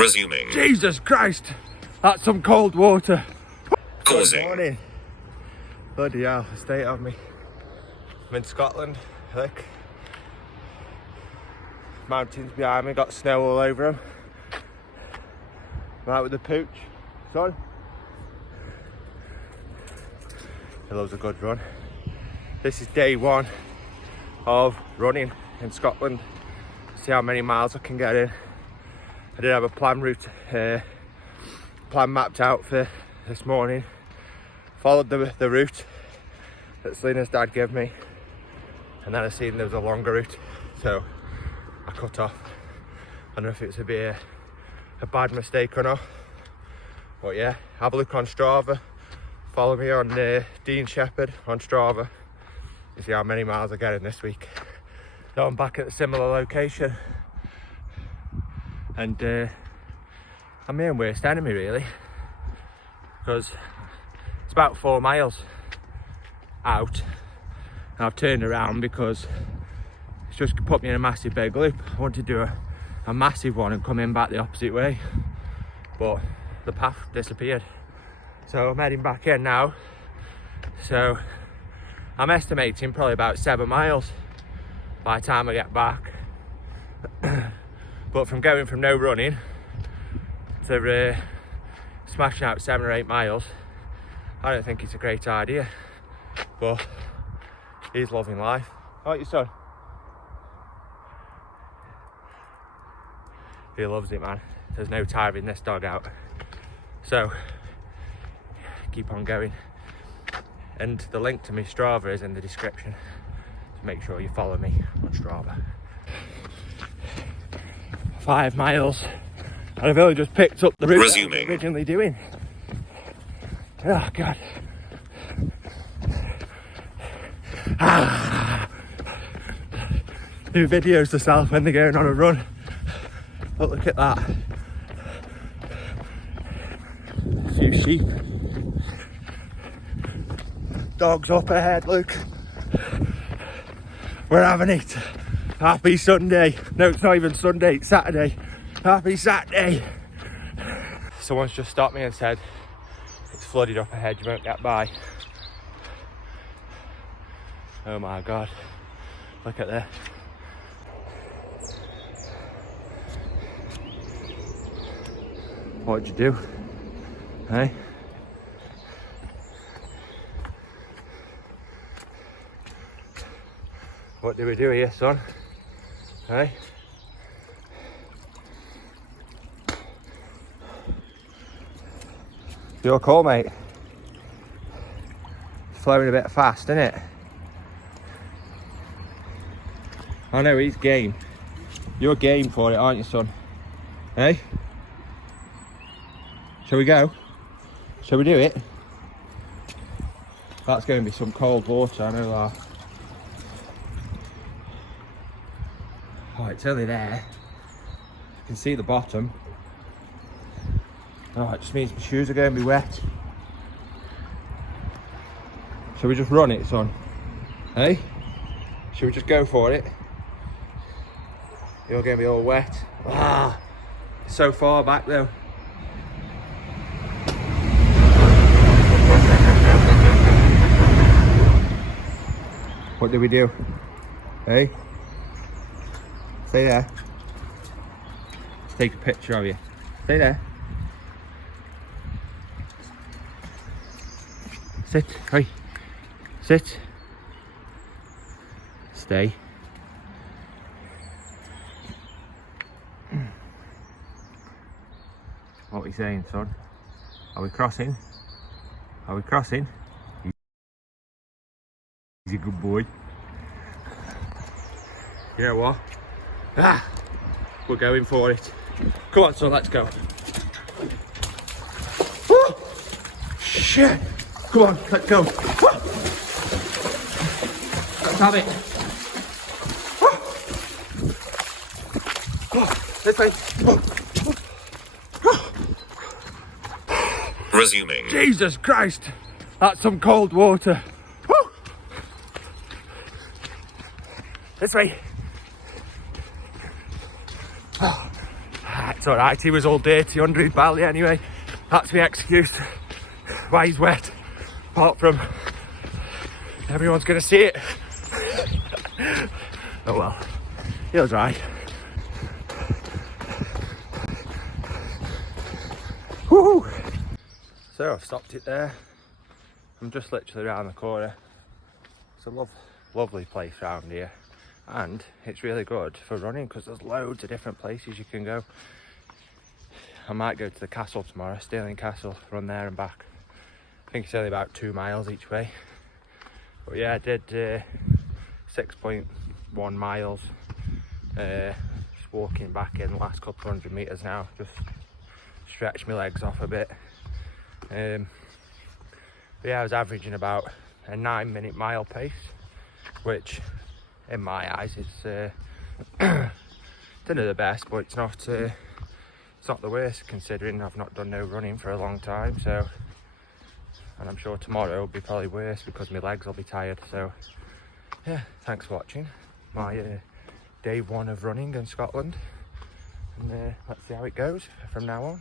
Resuming. Jesus Christ, that's some cold water. Pausing. Good morning. Bloody hell, the state of me. I'm in Scotland, look. Mountains behind me, got snow all over them. I'm out with the pooch, son. He loves a good run. This is day one of running in Scotland. See how many miles I can get in. I did have a plan mapped out for this morning. Followed the route that Selena's dad gave me, and then I seen there was a longer route, so I cut off. I don't know if it would be a bad mistake or not, but yeah, have a look on Strava. Follow me on Dean Sheppard on Strava to see how many miles I get in this week. So I'm back at a similar location, and I'm my own worst enemy really, because it's about 4 miles out and I've turned around because it's just put me in a massive big loop. I wanted to do a massive one and come in back the opposite way, but the path disappeared. So I'm heading back in now. So I'm estimating probably about 7 miles by the time I get back. But from going from no running to smashing out 7 or 8 miles, I don't think it's a great idea. But he's loving life. Aren't you, son? He loves it, man. There's no tiring this dog out. So keep on going, and the link to my Strava is in the description, so make sure you follow me on Strava. 5 miles, and I've only just picked up the route I was originally doing. Oh god. Do videos to self when they're going on a run. But look at that. A few sheep. Dogs up ahead, look. We're having it. Happy Sunday. No, it's not even Sunday, it's Saturday. Happy Saturday. Someone's just stopped me and said, it's flooded up ahead, you won't get by. Oh my god. Look at this. What'd you do? Hey? What do we do here, son? Hey? Your call, mate. Flowing a bit fast, isn't it? I know he's game. You're game for it, aren't you, son? Hey? Shall we go? Shall we do it? That's going to be some cold water, I know that. Oh, it's only there. You can see the bottom. Oh, it just means my shoes are going to be wet. Shall we just run it, son? Hey? Shall we just go for it? You're going to be all wet. Ah, it's so far back though. What do we do? Hey? Stay there. Let's take a picture of you. Stay there. Sit. Hey. Sit. Stay. What are we saying, son? Are we crossing? Are we crossing? He's a good boy. You know what? Ah, we're going for it. Come on, son, let's go. Oh, shit. Come on, let's go. Let's have it. This way. Resuming. Jesus Christ, that's some cold water. This way. Right. It's alright, he was all dirty under his belly anyway. That's my excuse why he's wet. Apart from everyone's gonna see it. Oh well, he'll dry. Woohoo! So I've stopped it there. I'm just literally around the corner. It's a lovely place around here, and it's really good for running because there's loads of different places you can go. I might go to the castle tomorrow, Stirling Castle, run there and back. I think it's only about 2 miles each way. But yeah, I did 6.1 miles. Just walking back in the last couple of 100 metres now, just stretch my legs off a bit. But yeah, I was averaging about a 9-minute mile pace, which in my eyes it's don't know the best, but it's not the worst considering I've not done no running for a long time. So, and I'm sure tomorrow will be probably worse because my legs will be tired. So yeah, thanks for watching my day 1 of running in Scotland, and let's see how it goes from now on.